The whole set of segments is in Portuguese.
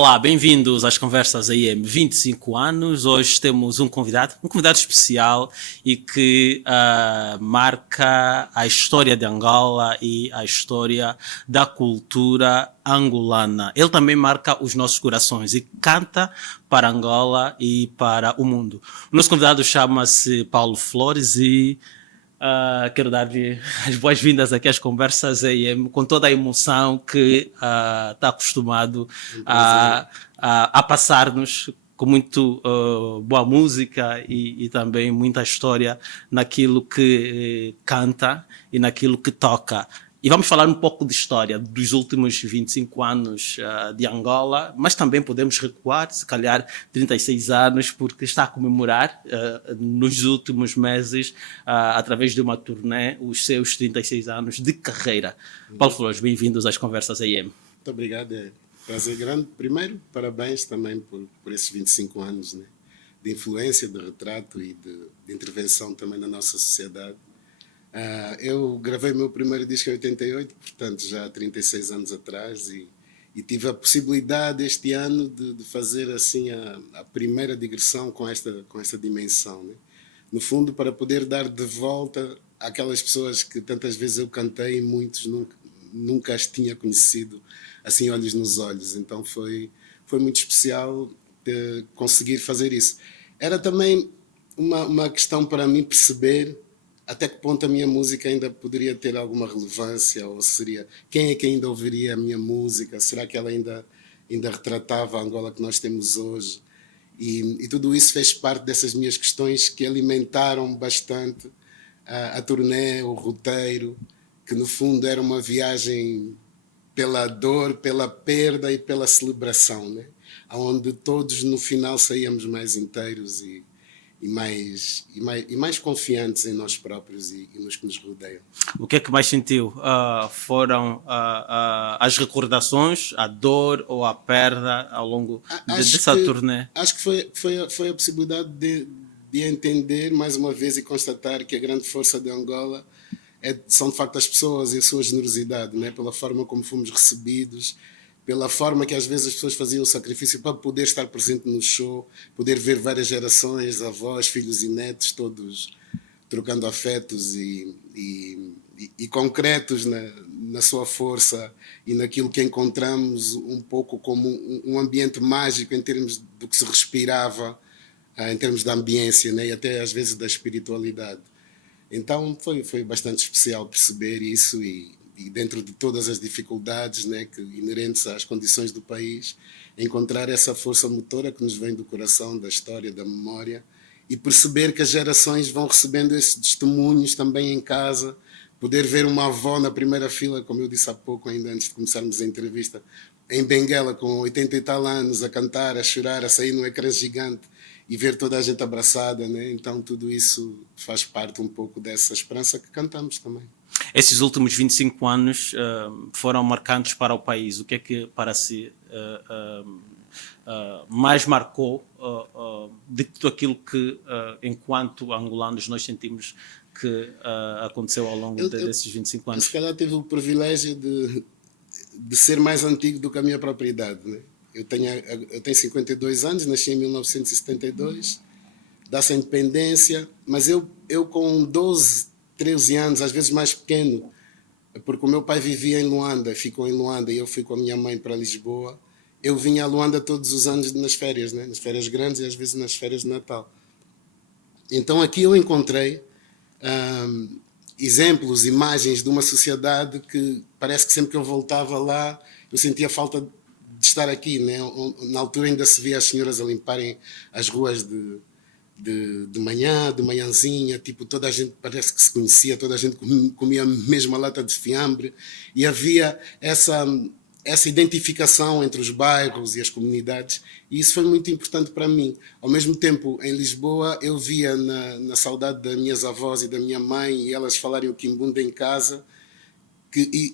Olá, bem-vindos às conversas AM 25 anos. Hoje temos um convidado especial e que marca a história de Angola e a história da cultura angolana. Ele também marca os nossos corações e canta para Angola e para o mundo. O nosso convidado chama-se Paulo Flores e quero dar-lhe as boas-vindas aqui às conversas AM, com toda a emoção que está acostumado a passar-nos, com muito boa música e também muita história naquilo que canta e naquilo que toca. E vamos falar um pouco de história dos últimos 25 anos de Angola, mas também podemos recuar, se calhar 36 anos, porque está a comemorar nos últimos meses, através de uma turnê, os seus 36 anos de carreira. Paulo Flores, bem-vindos às Conversas AM. Muito obrigado, é um prazer grande. Primeiro, parabéns também por esses 25 anos, né, de influência, de retrato e de intervenção também na nossa sociedade. Eu gravei o meu primeiro disco em 88, portanto já há 36 anos atrás, e tive a possibilidade este ano de fazer assim a primeira digressão com esta dimensão, né? No fundo, para poder dar de volta àquelas pessoas que tantas vezes eu cantei e muitos nunca as tinha conhecido assim olhos nos olhos. Então foi muito especial conseguir fazer isso. Era também uma questão para mim perceber até que ponto a minha música ainda poderia ter alguma relevância, ou seria quem é que ainda ouviria a minha música, será que ela ainda retratava a Angola que nós temos hoje, e tudo isso fez parte dessas minhas questões que alimentaram bastante a turnê, o roteiro, que no fundo era uma viagem pela dor, pela perda e pela celebração, né? Onde todos no final saíamos mais inteiros e mais confiantes em nós próprios e nos que nos rodeiam. O que é que mais sentiu? Foram as recordações, a dor ou a perda ao longo dessa turnê? Acho que foi a possibilidade de entender mais uma vez e constatar que a grande força de Angola são de facto as pessoas e a sua generosidade, né? Pela forma como fomos recebidos, pela forma que às vezes as pessoas faziam o sacrifício para poder estar presente no show, poder ver várias gerações, avós, filhos e netos, todos trocando afetos e concretos na sua força e naquilo que encontramos um pouco como um ambiente mágico em termos do que se respirava, em termos da ambiência, né? E até às vezes da espiritualidade. Então foi bastante especial perceber isso e dentro de todas as dificuldades, né, inerentes às condições do país, encontrar essa força motora que nos vem do coração, da história, da memória, e perceber que as gerações vão recebendo esses testemunhos também em casa, poder ver uma avó na primeira fila, como eu disse há pouco, ainda antes de começarmos a entrevista, em Benguela, com 80 e tal anos, a cantar, a chorar, a sair no ecrã gigante e ver toda a gente abraçada, né? Então tudo isso faz parte um pouco dessa esperança que cantamos também. Esses últimos 25 anos foram marcantes para o país. O que é que para si mais marcou de tudo aquilo que, enquanto angolanos, nós sentimos que aconteceu ao longo desses 25 anos? Eu, se calhar, tive o privilégio de ser mais antigo do que a minha própria idade, né? Eu tenho 52 anos, nasci em 1972, dá-se a independência, mas eu com 12, 13 anos, às vezes mais pequeno, porque o meu pai vivia em Luanda, ficou em Luanda e eu fui com a minha mãe para Lisboa. Eu vinha a Luanda todos os anos nas férias, né? Nas férias grandes e às vezes nas férias de Natal. Então aqui eu encontrei exemplos, imagens de uma sociedade que parece que sempre que eu voltava lá eu sentia falta de estar aqui, né? Na altura ainda se via as senhoras a limparem as ruas de manhã, de manhãzinha, tipo, toda a gente parece que se conhecia, toda a gente comia a mesma lata de fiambre e havia essa identificação entre os bairros e as comunidades, e isso foi muito importante para mim. Ao mesmo tempo, em Lisboa, eu via na saudade das minhas avós e da minha mãe e elas falarem o quimbunda em casa,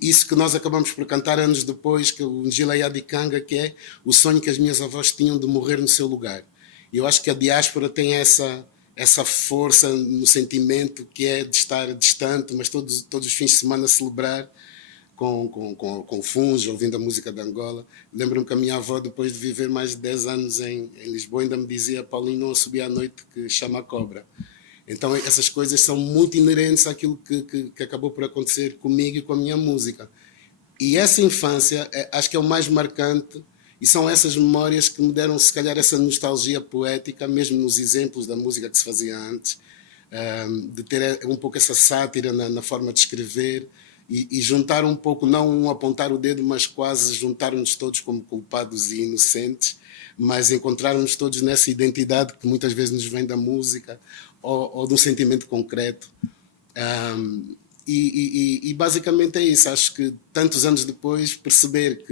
isso que nós acabamos por cantar anos depois, que o Njila Dikanga, que é o sonho que as minhas avós tinham de morrer no seu lugar. E eu acho que a diáspora tem essa força no sentimento que é de estar distante, mas todos os fins de semana celebrar com Funge, ouvindo a música de Angola. Lembro-me que a minha avó, depois de viver mais de 10 anos em Lisboa, ainda me dizia: Paulinho, não subir à noite que chama a cobra. Então essas coisas são muito inerentes àquilo que acabou por acontecer comigo e com a minha música. E essa infância acho que é o mais marcante, e são essas memórias que me deram se calhar essa nostalgia poética, mesmo nos exemplos da música que se fazia antes, de ter um pouco essa sátira na forma de escrever, e juntar um pouco, não um apontar o dedo, mas quase juntarmos todos como culpados e inocentes, mas encontrarmos todos nessa identidade que muitas vezes nos vem da música ou de um sentimento concreto. E basicamente é isso. Acho que tantos anos depois perceber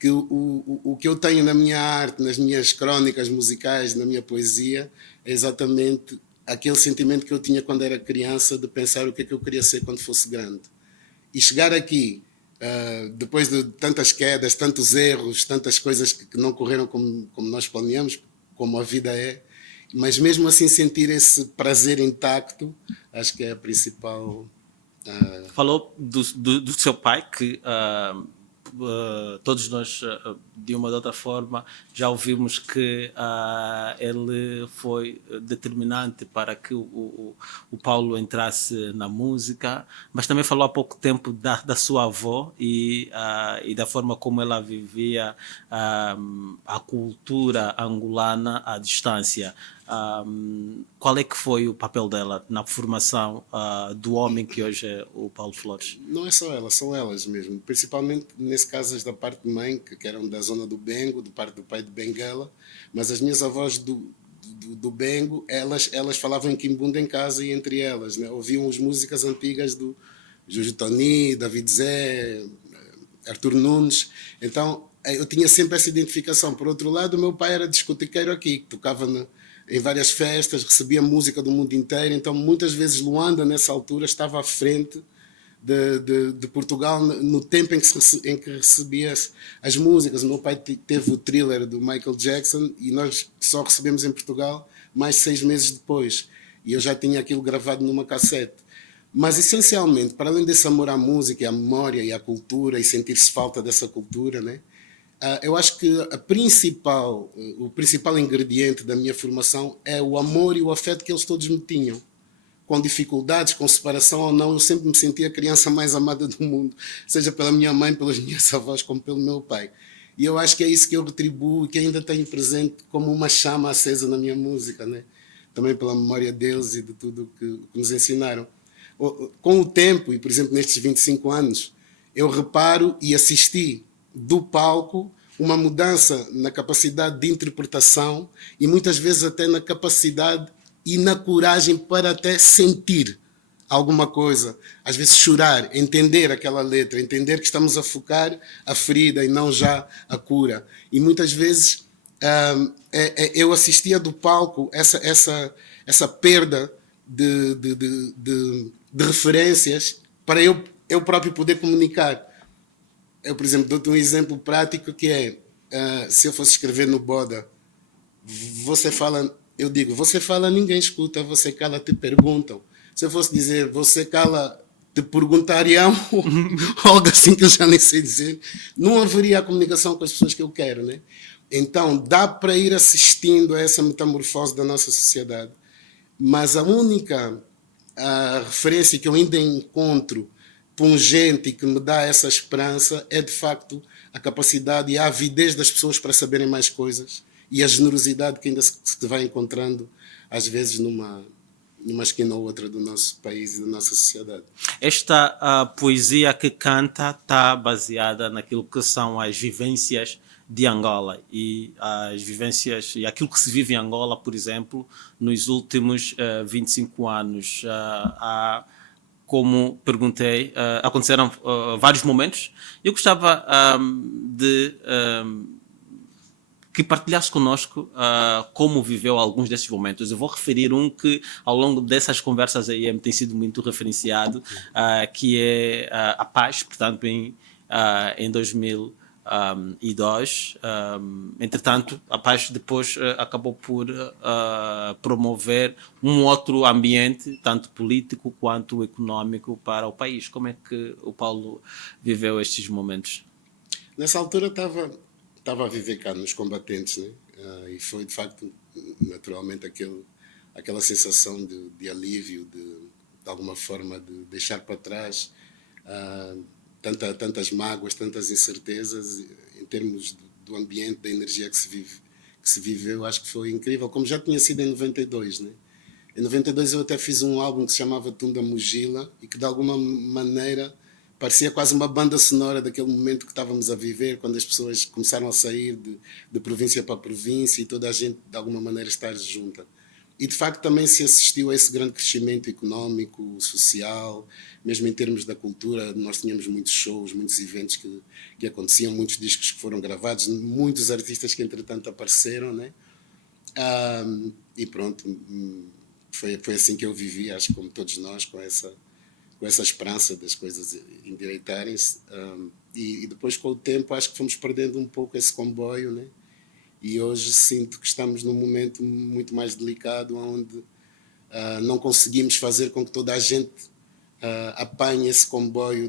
que o que eu tenho na minha arte, nas minhas crónicas musicais, na minha poesia, é exatamente aquele sentimento que eu tinha quando era criança, de pensar o que é que eu queria ser quando fosse grande. E chegar aqui, depois de tantas quedas, tantos erros, tantas coisas que não correram como nós planeamos, como a vida é, mas mesmo assim sentir esse prazer intacto, acho que é a principal. Falou do seu pai, que todos nós, de uma ou de outra forma, já ouvimos que ele foi determinante para que o Paulo entrasse na música, mas também falou há pouco tempo da sua avó e da forma como ela vivia a cultura angolana à distância. Qual é que foi o papel dela na formação do homem que hoje é o Paulo Flores? Não é só ela, são elas mesmo. Principalmente nesse caso as da parte de mãe, que eram da zona do Bengo, do parte do pai de Benguela, mas as minhas avós do Bengo, elas falavam em Kimbunda em casa e entre elas, né? Ouviam as músicas antigas do Juju Toni, David Zé, Arthur Nunes. Então eu tinha sempre essa identificação. Por outro lado, o meu pai era discotequeiro aqui, que tocava em várias festas, recebia música do mundo inteiro. Então muitas vezes Luanda, nessa altura, estava à frente de Portugal no tempo em que recebia as músicas. O meu pai teve o Thriller do Michael Jackson e nós só recebemos em Portugal mais 6 meses depois. E eu já tinha aquilo gravado numa cassete. Mas, essencialmente, para além desse amor à música, à memória e à cultura, e sentir-se falta dessa cultura, né? Eu acho que o principal ingrediente da minha formação é o amor e o afeto que eles todos me tinham. Com dificuldades, com separação ou não, eu sempre me sentia a criança mais amada do mundo, seja pela minha mãe, pelas minhas avós, como pelo meu pai. E eu acho que é isso que eu retribuo e que ainda tenho presente como uma chama acesa na minha música, né? Também pela memória deles e de tudo que nos ensinaram. Com o tempo, e por exemplo nestes 25 anos, eu reparo e assisti do palco uma mudança na capacidade de interpretação e muitas vezes até na capacidade e na coragem para até sentir alguma coisa, às vezes chorar, entender aquela letra, entender que estamos a focar a ferida e não já a cura. E muitas vezes eu assistia do palco essa perda de referências para eu próprio poder comunicar. Eu, por exemplo, dou-te um exemplo prático que é, se eu fosse escrever no Boda, eu digo, você fala, ninguém escuta, você cala, te perguntam. Se eu fosse dizer, você cala, te perguntariam, algo assim que eu já nem sei dizer, não haveria a comunicação com as pessoas que eu quero, né? Então, dá para ir assistindo a essa metamorfose da nossa sociedade. Mas a única referência que eu ainda encontro pungente e que me dá essa esperança é, de facto, a capacidade e a avidez das pessoas para saberem mais coisas e a generosidade que ainda se vai encontrando, às vezes, numa esquina ou outra do nosso país e da nossa sociedade. Esta poesia que canta está baseada naquilo que são as vivências de Angola e as vivências e aquilo que se vive em Angola, por exemplo, nos últimos 25 anos. Como perguntei, aconteceram vários momentos. Eu gostava de que partilhasse connosco como viveu alguns desses momentos. Eu vou referir um que, ao longo dessas conversas aí, tem sido muito referenciado, que é a Paz, portanto, em 2000. idosos. Entretanto, a paz depois acabou por promover um outro ambiente, tanto político quanto econômico, para o país. Como é que o Paulo viveu estes momentos? Nessa altura estava a viver cá nos combatentes, né? E foi de facto, naturalmente, aquela sensação de alívio, de alguma forma de deixar para trás tantas mágoas, tantas incertezas em termos do ambiente, da energia que se viveu. Acho que foi incrível, como já tinha sido em 92, né? Em 92 eu até fiz um álbum que se chamava Tunda Mugila e que de alguma maneira parecia quase uma banda sonora daquele momento que estávamos a viver, quando as pessoas começaram a sair de província para província e toda a gente de alguma maneira estar junta. E de facto também se assistiu a esse grande crescimento económico, social, mesmo em termos da cultura. Nós tínhamos muitos shows, muitos eventos que aconteciam, muitos discos que foram gravados, muitos artistas que entretanto apareceram, né? E pronto, foi assim que eu vivi, acho que como todos nós, com essa esperança das coisas endireitarem-se. E depois, com o tempo, acho que fomos perdendo um pouco esse comboio, né? E hoje sinto que estamos num momento muito mais delicado, onde não conseguimos fazer com que toda a gente apanhe esse comboio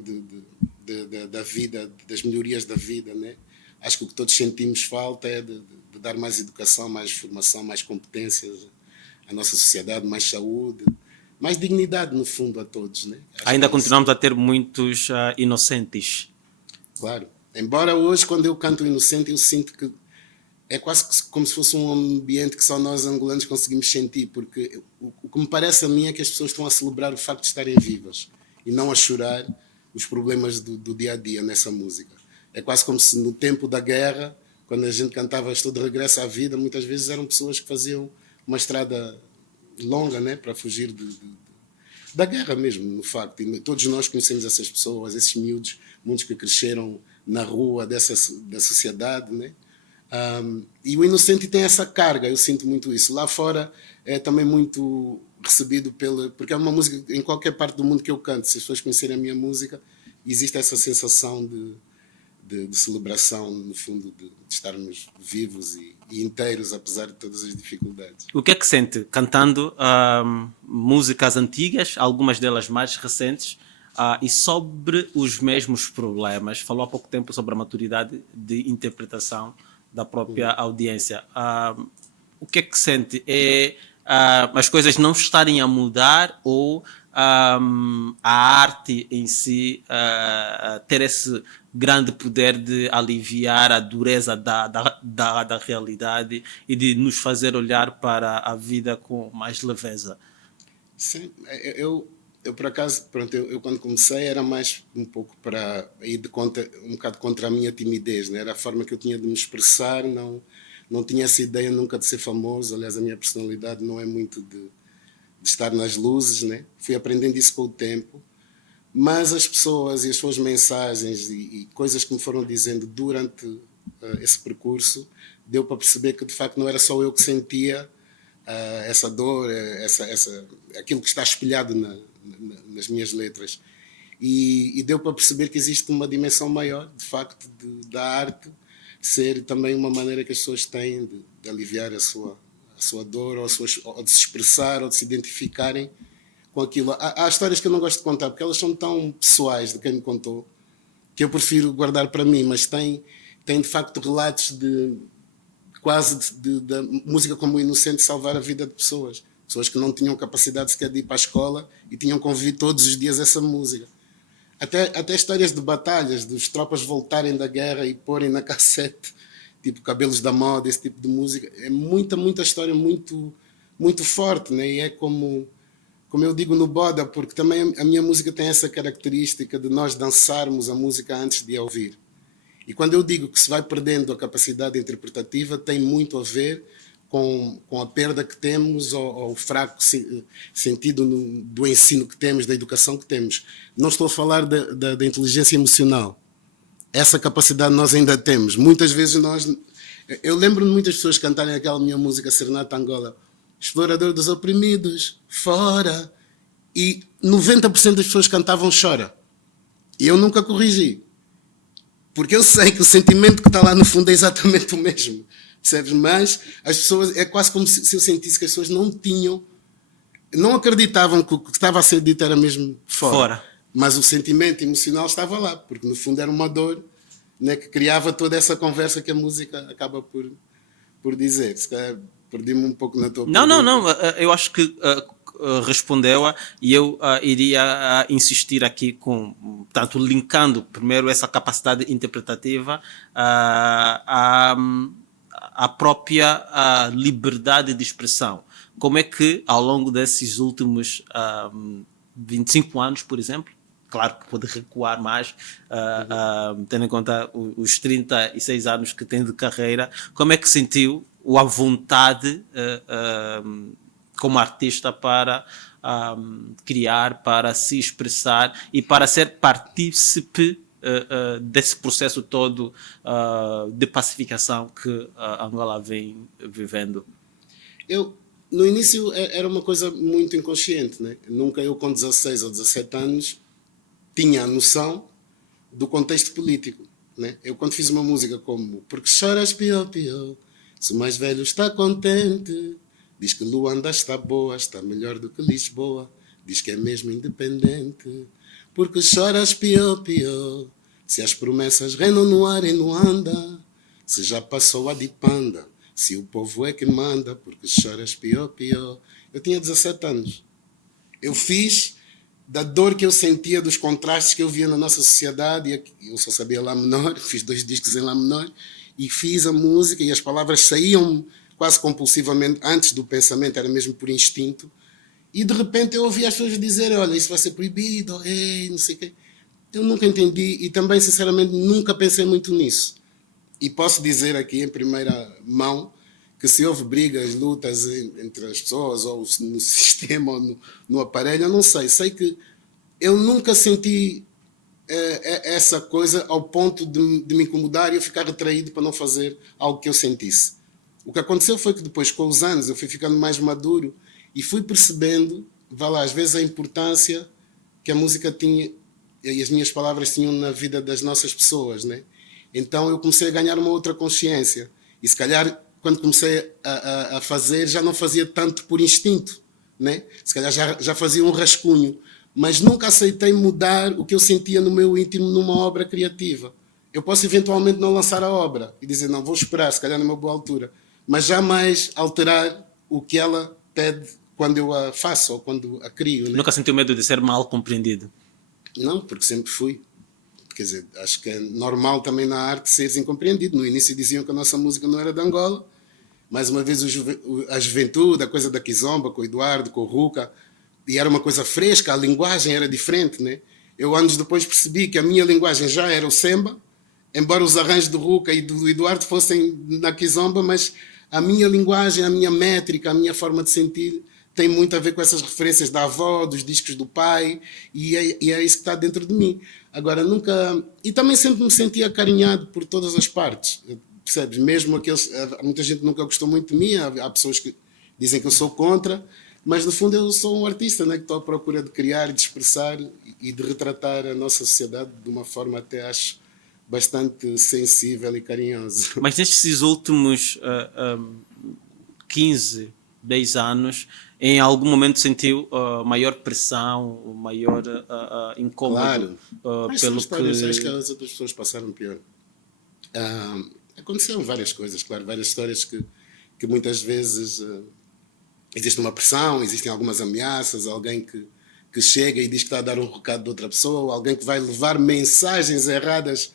da vida, das melhorias da vida, né? Acho que o que todos sentimos falta é de dar mais educação, mais formação, mais competências à nossa sociedade, mais saúde, mais dignidade, no fundo, a todos, né? Ainda continuamos a ter muitos inocentes. Claro. Embora hoje, quando eu canto Inocente, eu sinto que é quase como se fosse um ambiente que só nós angolanos conseguimos sentir, porque o que me parece a mim é que as pessoas estão a celebrar o facto de estarem vivas e não a chorar os problemas do dia a dia nessa música. É quase como se no tempo da guerra, quando a gente cantava Estou de Regresso à Vida, muitas vezes eram pessoas que faziam uma estrada longa, né, para fugir da guerra mesmo, no facto. E todos nós conhecemos essas pessoas, esses miúdos, muitos que cresceram na rua da sociedade, né? E o Inocente tem essa carga, eu sinto muito isso. Lá fora é também muito recebido porque é uma música em qualquer parte do mundo que eu canto. Se as pessoas conhecerem a minha música, existe essa sensação de celebração, no fundo, de estarmos vivos e inteiros, apesar de todas as dificuldades. O que é que sente cantando músicas antigas, algumas delas mais recentes, e sobre os mesmos problemas? Falou há pouco tempo sobre a maturidade de interpretação da própria audiência. O que é que sente? É as coisas não estarem a mudar ou a arte em si ter esse grande poder de aliviar a dureza da realidade e de nos fazer olhar para a vida com mais leveza? Sim, eu por acaso, pronto, eu quando comecei era mais um pouco para ir um bocado contra a minha timidez, né? Era a forma que eu tinha de me expressar, não tinha essa ideia nunca de ser famoso. Aliás, a minha personalidade não é muito de estar nas luzes, né? Fui aprendendo isso com o tempo, mas as pessoas e as suas mensagens e coisas que me foram dizendo durante esse percurso, deu para perceber que de facto não era só eu que sentia essa dor, aquilo que está espelhado nas minhas letras. E deu para perceber que existe uma dimensão maior, de facto, da arte ser também uma maneira que as pessoas têm de aliviar a sua dor, ou de se expressar, ou de se identificarem com aquilo. Há histórias que eu não gosto de contar, porque elas são tão pessoais de quem me contou, que eu prefiro guardar para mim, mas tem de facto relatos quase da música como o Inocente salvar a vida de pessoas que não tinham capacidade sequer de ir para a escola e tinham que ouvir todos os dias essa música. Até histórias de batalhas, dos tropas voltarem da guerra e porem na cassete, tipo Cabelos da Moda, esse tipo de música. É muita história muito, muito forte, né? E é como eu digo no Boda, porque também a minha música tem essa característica de nós dançarmos a música antes de a ouvir. E quando eu digo que se vai perdendo a capacidade interpretativa, tem muito a ver com a perda que temos ou o fraco sentido do ensino que temos, da educação que temos. Não estou a falar da inteligência emocional. Essa capacidade nós ainda temos. Muitas vezes eu lembro de muitas pessoas cantarem aquela minha música Serenata Angola, explorador dos oprimidos, fora. E 90% das pessoas cantavam chora. E eu nunca corrigi. Porque eu sei que o sentimento que está lá no fundo é exatamente o mesmo. Percebes? Mas as pessoas, é quase como se eu sentisse que as pessoas não acreditavam que o que estava a ser dito era mesmo fora. Fora. Mas o sentimento emocional estava lá, porque no fundo era uma dor, né, que criava toda essa conversa que a música acaba por dizer. Se calhar perdi-me um pouco na tua Não, pergunta. não, não. Eu acho que respondeu-a e eu iria insistir aqui com, portanto, linkando primeiro essa capacidade interpretativa à própria liberdade de expressão. Como é que, ao longo desses últimos 25 anos, por exemplo, claro que pode recuar mais, tendo em conta os 36 anos que tem de carreira, como é que sentiu a vontade como artista para criar, para se expressar e para ser partícipe desse processo todo de pacificação que Angola vem vivendo? No início era uma coisa muito inconsciente, né? Nunca eu com 16 ou 17 anos tinha a noção do contexto político, né? Eu quando fiz uma música como Porque choras pior, pior, se o mais velho está contente, diz que Luanda está boa, está melhor do que Lisboa, diz que é mesmo independente. Porque choras pior, pior, se as promessas reinam no ar em Luanda, se já passou a de panda, se o povo é que manda, porque choras pior, pior. Eu tinha 17 anos. Eu fiz da dor que eu sentia, dos contrastes que eu via na nossa sociedade, e eu só sabia Lá menor, fiz 2 discos em Lá menor, e fiz a música, e as palavras saíam quase compulsivamente, antes do pensamento, era mesmo por instinto, e de repente eu ouvi as pessoas dizerem, olha, isso vai ser proibido, não sei o quê. Eu nunca entendi, e também, sinceramente, nunca pensei muito nisso. E posso dizer aqui, em primeira mão, que se houve brigas, lutas entre as pessoas, ou no sistema, ou no aparelho, eu não sei. Sei que eu nunca senti essa coisa ao ponto de me incomodar e eu ficar retraído para não fazer algo que eu sentisse. O que aconteceu foi que depois, com os anos, eu fui ficando mais maduro e fui percebendo, vá lá, às vezes a importância que a música tinha e as minhas palavras tinham na vida das nossas pessoas, né? Então eu comecei a ganhar uma outra consciência. E se calhar, quando comecei a fazer, já não fazia tanto por instinto, né? Se calhar já fazia um rascunho. Mas nunca aceitei mudar o que eu sentia no meu íntimo numa obra criativa. Eu posso eventualmente não lançar a obra e dizer, não, vou esperar, se calhar numa boa altura. Mas jamais alterar o que ela pede quando eu a faço ou quando a crio, né? Nunca sentiu medo de ser mal compreendido? Não, porque sempre fui. Quer dizer, acho que é normal também na arte seres incompreendido. No início diziam que a nossa música não era de Angola. Mais uma vez a juventude, a coisa da Kizomba, com o Eduardo, com o Ruka, e era uma coisa fresca, a linguagem era diferente, né? Eu anos depois percebi que a minha linguagem já era o Semba, embora os arranjos do Ruka e do Eduardo fossem na Kizomba, mas a minha linguagem, a minha métrica, a minha forma de sentir tem muito a ver com essas referências da avó, dos discos do pai, e é isso que está dentro de mim. Agora, nunca... E também sempre me senti acarinhado por todas as partes, percebes? Mesmo aqueles... Muita gente nunca gostou muito de mim, há pessoas que dizem que eu sou contra, mas no fundo eu sou um artista, né, que estou à procura de criar, de expressar e de retratar a nossa sociedade de uma forma até acho bastante sensível e carinhosa. Mas nestes últimos 15, 10 anos, em algum momento sentiu maior pressão, maior incômodo? Claro. Mas Pelo histórias, que... acho que as outras pessoas passaram pior. Aconteceram várias coisas, claro, várias histórias que muitas vezes existe uma pressão, existem algumas ameaças, alguém que chega e diz que está a dar um recado de outra pessoa, alguém que vai levar mensagens erradas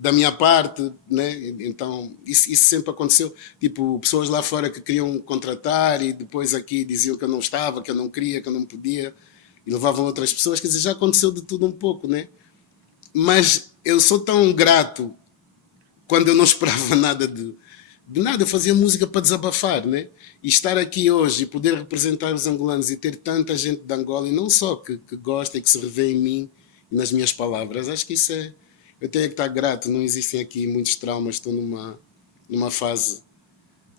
da minha parte, né? Então isso sempre aconteceu, tipo pessoas lá fora que queriam contratar e depois aqui diziam que eu não estava, que eu não queria, que eu não podia e levavam outras pessoas, quer dizer, já aconteceu de tudo um pouco, né? Mas eu sou tão grato quando eu não esperava nada de nada, eu fazia música para desabafar, né? E estar aqui hoje e poder representar os angolanos e ter tanta gente de Angola, e não só que gosta e que se revê em mim e nas minhas palavras, acho que isso é... Eu tenho que estar grato, não existem aqui muitos traumas, estou numa fase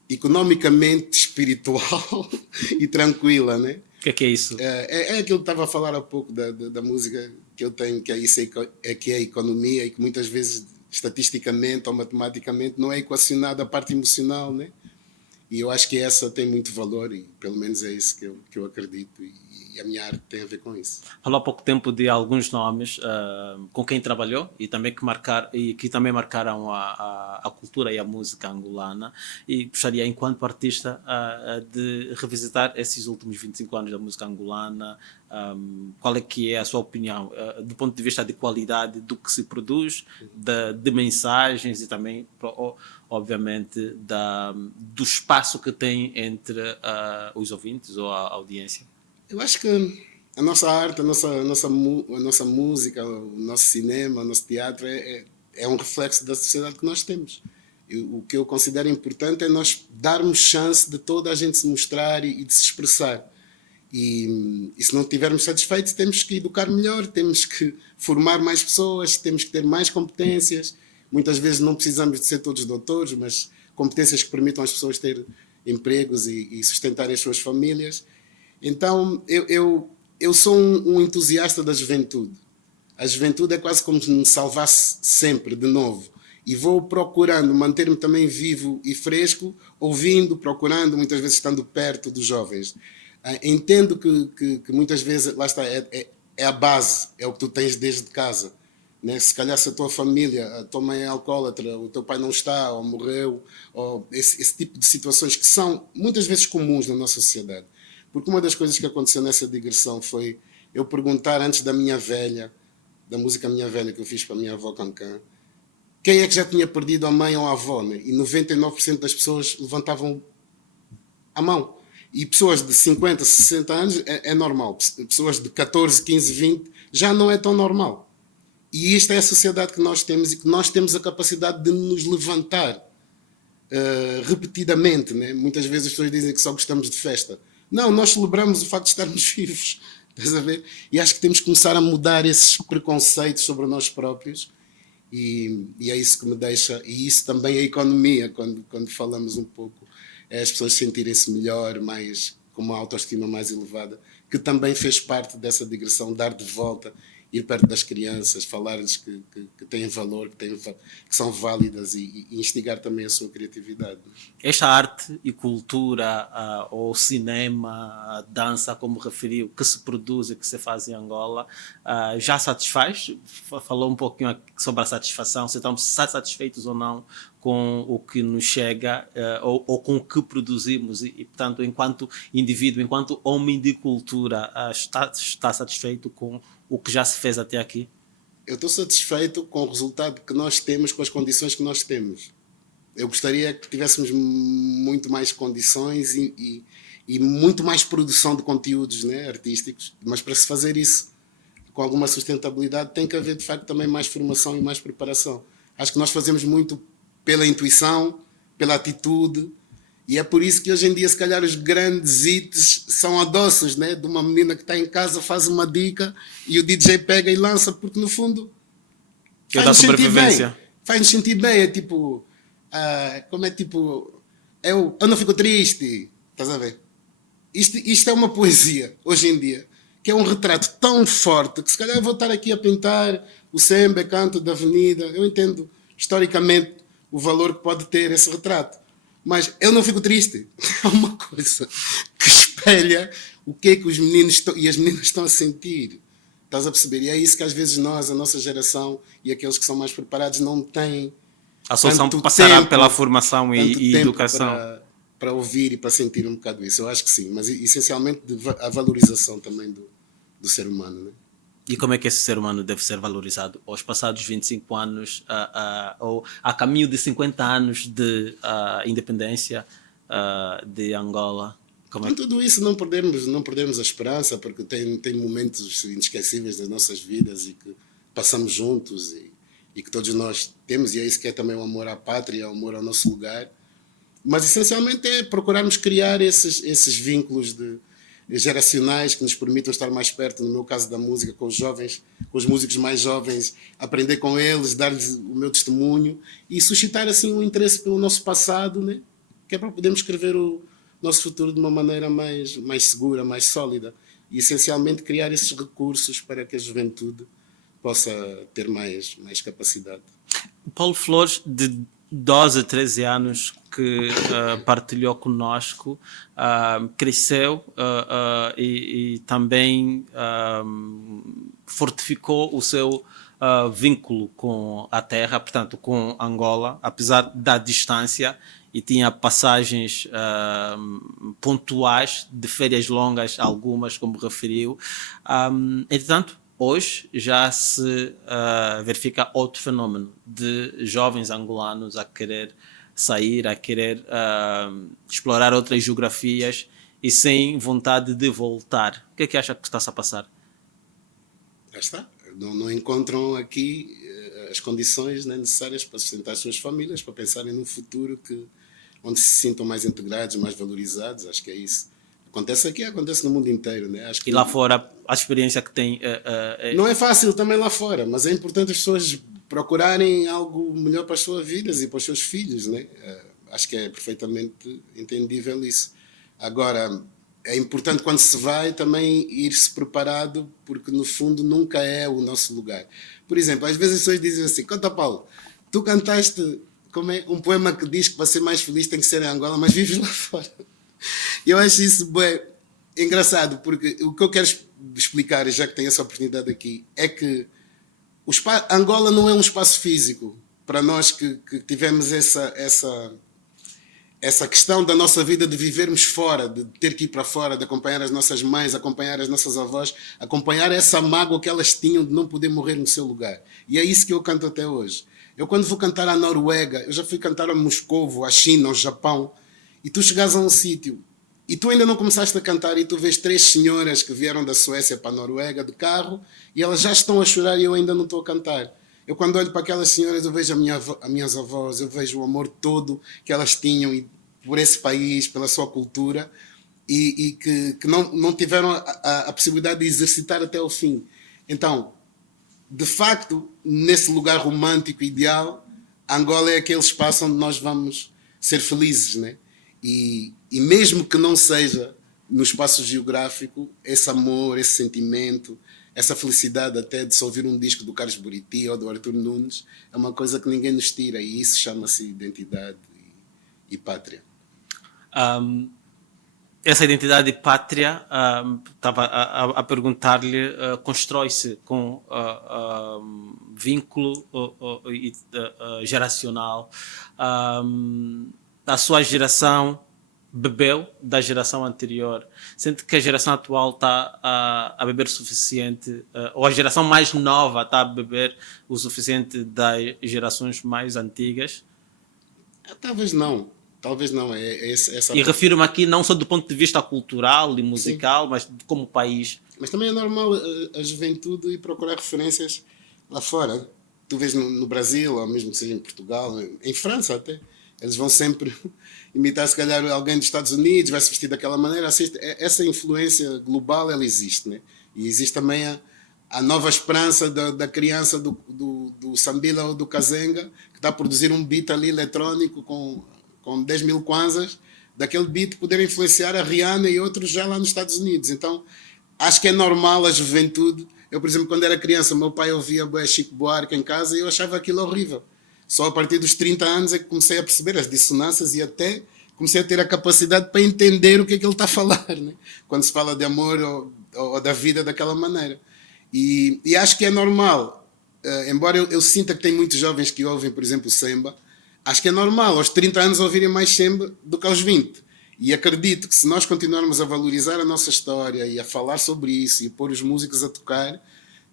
economicamente espiritual e tranquila, né? O que é isso? É aquilo que estava a falar há pouco da música que eu tenho, que é isso, que é a economia, e que muitas vezes estatisticamente ou matematicamente, não é equacionada a parte emocional, né? E eu acho que essa tem muito valor e pelo menos é isso que eu acredito e a minha arte tem a ver com isso. Falou há pouco tempo de alguns nomes com quem trabalhou e também que também marcaram a cultura e a música angolana e gostaria, enquanto artista, de revisitar esses últimos 25 anos da música angolana. Qual é que é a sua opinião do ponto de vista de qualidade do que se produz, de mensagens e também, obviamente, do espaço que tem entre os ouvintes ou a audiência? Eu acho que a nossa arte, a nossa música, o nosso cinema, o nosso teatro é um reflexo da sociedade que nós temos. O que eu considero importante é nós darmos chance de toda a gente se mostrar e de se expressar. E se não estivermos satisfeitos, temos que educar melhor, temos que formar mais pessoas, temos que ter mais competências. Muitas vezes não precisamos de ser todos doutores, mas competências que permitam às pessoas ter empregos e sustentarem as suas famílias. Então, eu sou um entusiasta da juventude. A juventude é quase como se me salvasse sempre, de novo. E vou procurando manter-me também vivo e fresco, ouvindo, procurando, muitas vezes estando perto dos jovens. Entendo que muitas vezes, lá está, é a base, é o que tu tens desde casa. Né? Se calhar se a tua família, a tua mãe é alcoólatra, o teu pai não está, ou morreu, ou esse tipo de situações que são muitas vezes comuns na nossa sociedade. Porque uma das coisas que aconteceu nessa digressão foi eu perguntar antes da minha velha, da música Minha Velha que eu fiz para a minha avó Cancã, quem é que já tinha perdido a mãe ou a avó, né? E 99% das pessoas levantavam a mão. E pessoas de 50, 60 anos é normal. Pessoas de 14, 15, 20 já não é tão normal. E isto é a sociedade que nós temos e que nós temos a capacidade de nos levantar repetidamente. Né? Muitas vezes as pessoas dizem que só gostamos de festa. Não, nós celebramos o facto de estarmos vivos. Estás a ver? E acho que temos que começar a mudar esses preconceitos sobre nós próprios. E é isso que me deixa. E isso também é a economia, quando falamos um pouco. É as pessoas sentirem-se melhor, mais, com uma autoestima mais elevada, que também fez parte dessa digressão, dar de volta, ir perto das crianças, falar-lhes que têm valor, que são válidas e instigar também a sua criatividade. Esta arte e cultura, ou cinema, a dança, como referiu, que se produz e que se faz em Angola, já satisfaz? Falou um pouquinho sobre a satisfação, se estamos satisfeitos ou não com o que nos chega ou com o que produzimos e, portanto, enquanto indivíduo, enquanto homem de cultura, está satisfeito com o que já se fez até aqui? Eu estou satisfeito com o resultado que nós temos, com as condições que nós temos. Eu gostaria que tivéssemos muito mais condições e muito mais produção de conteúdos, né, artísticos, mas para se fazer isso com alguma sustentabilidade tem que haver de facto também mais formação e mais preparação. Acho que nós fazemos muito pela intuição, pela atitude, e é por isso que hoje em dia se calhar os grandes hits são adoços, né? De uma menina que está em casa, faz uma dica e o DJ pega e lança, porque no fundo faz-nos sentir bem. Faz-nos sentir bem, é tipo, como é tipo, eu não fico triste, estás a ver? Isto é uma poesia, hoje em dia, que é um retrato tão forte que se calhar eu vou estar aqui a pintar o samba, canto da avenida, eu entendo historicamente o valor que pode ter esse retrato. Mas eu não fico triste. É uma coisa que espelha o que é que os meninos e as meninas estão a sentir. Estás a perceber? E é isso que às vezes nós, a nossa geração e aqueles que são mais preparados não têm. A solução passará pela formação e educação. Para ouvir e para sentir um bocado isso. Eu acho que sim. Mas essencialmente a valorização também do ser humano. Né? E como é que esse ser humano deve ser valorizado? Aos passados 25 anos, ou a caminho de 50 anos de independência de Angola? Com tudo isso, não perdemos a esperança, porque tem momentos inesquecíveis das nossas vidas e que passamos juntos e que todos nós temos, e é isso que é também o amor à pátria, o amor ao nosso lugar. Mas, essencialmente, é procurarmos criar esses vínculos geracionais que nos permitam estar mais perto, no meu caso da música, com os jovens, com os músicos mais jovens, aprender com eles, dar-lhes o meu testemunho e suscitar assim um interesse pelo nosso passado, né? Que é para podermos escrever o nosso futuro de uma maneira mais segura, mais sólida e essencialmente criar esses recursos para que a juventude possa ter mais capacidade. Paulo Flores, de 12 a 13 anos, que partilhou conosco, cresceu e também fortificou o seu vínculo com a terra, portanto, com Angola, apesar da distância, e tinha passagens pontuais de férias longas, algumas, como referiu. Entretanto, hoje já se verifica outro fenômeno de jovens angolanos a querer sair, a querer explorar outras geografias e sem vontade de voltar. O que é que acha que está-se a passar? Já está. Não encontram aqui as condições, né, necessárias para sustentar as suas famílias, para pensarem num futuro onde se sintam mais integrados, mais valorizados. Acho que é isso. Acontece aqui, acontece no mundo inteiro. Né? Acho que e lá fora, a experiência que tem... Não é fácil também lá fora, mas é importante as pessoas procurarem algo melhor para as suas vidas e para os seus filhos. Né? Acho que é perfeitamente entendível isso. Agora, é importante quando se vai também ir-se preparado, porque no fundo nunca é o nosso lugar. Por exemplo, às vezes as pessoas dizem assim: conta, Paulo, tu cantaste um poema que diz que para ser mais feliz tem que ser em Angola, mas vives lá fora. Eu acho isso bem engraçado, porque o que eu quero explicar, já que tenho essa oportunidade aqui, é que Angola não é um espaço físico. Para nós que tivemos essa questão da nossa vida de vivermos fora, de ter que ir para fora, de acompanhar as nossas mães, acompanhar as nossas avós, acompanhar essa mágoa que elas tinham de não poder morrer no seu lugar. E é isso que eu canto até hoje. Eu quando vou cantar à Noruega, eu já fui cantar a Moscovo, à China, ao Japão, e tu chegas a um sítio e tu ainda não começaste a cantar e tu vês 3 senhoras que vieram da Suécia para a Noruega de carro e elas já estão a chorar e eu ainda não estou a cantar. Eu quando olho para aquelas senhoras eu vejo as minhas avós, eu vejo o amor todo que elas tinham por esse país, pela sua cultura e que não tiveram a possibilidade de exercitar até o fim. Então, de facto, nesse lugar romântico ideal, Angola é aquele espaço onde nós vamos ser felizes, né? E mesmo que não seja no espaço geográfico, esse amor, esse sentimento, essa felicidade até de se ouvir um disco do Carlos Buriti ou do Arthur Nunes, é uma coisa que ninguém nos tira e isso chama-se identidade e pátria. Essa identidade pátria, estava a perguntar-lhe, constrói-se com vínculo geracional. A sua geração bebeu da geração anterior. Sente que a geração atual está a beber o suficiente, ou a geração mais nova está a beber o suficiente das gerações mais antigas? Talvez não. Talvez não. Essa... E refiro-me aqui não só do ponto de vista cultural e musical, sim, mas como país. Mas também é normal a juventude ir procurar referências lá fora. Tu vês no Brasil, ou mesmo que seja em Portugal, em França até, eles vão sempre imitar se calhar alguém dos Estados Unidos, vai se vestir daquela maneira. Essa influência global, ela existe, né? E existe também a nova esperança da criança do Sambila ou do Kazenga, que está a produzir um beat ali eletrónico com 10 mil kwanzas, daquele beat poder influenciar a Rihanna e outros já lá nos Estados Unidos. Então, acho que é normal a juventude. Eu, por exemplo, quando era criança, meu pai ouvia Chico Buarque em casa e eu achava aquilo horrível. Só a partir dos 30 anos é que comecei a perceber as dissonâncias e até comecei a ter a capacidade para entender o que é que ele está a falar, né? Quando se fala de amor ou da vida daquela maneira. E acho que é normal. Embora eu sinta que tem muitos jovens que ouvem, por exemplo, Semba, acho que é normal aos 30 anos ouvirem mais Semba do que aos 20. E acredito que se nós continuarmos a valorizar a nossa história e a falar sobre isso e pôr os músicos a tocar,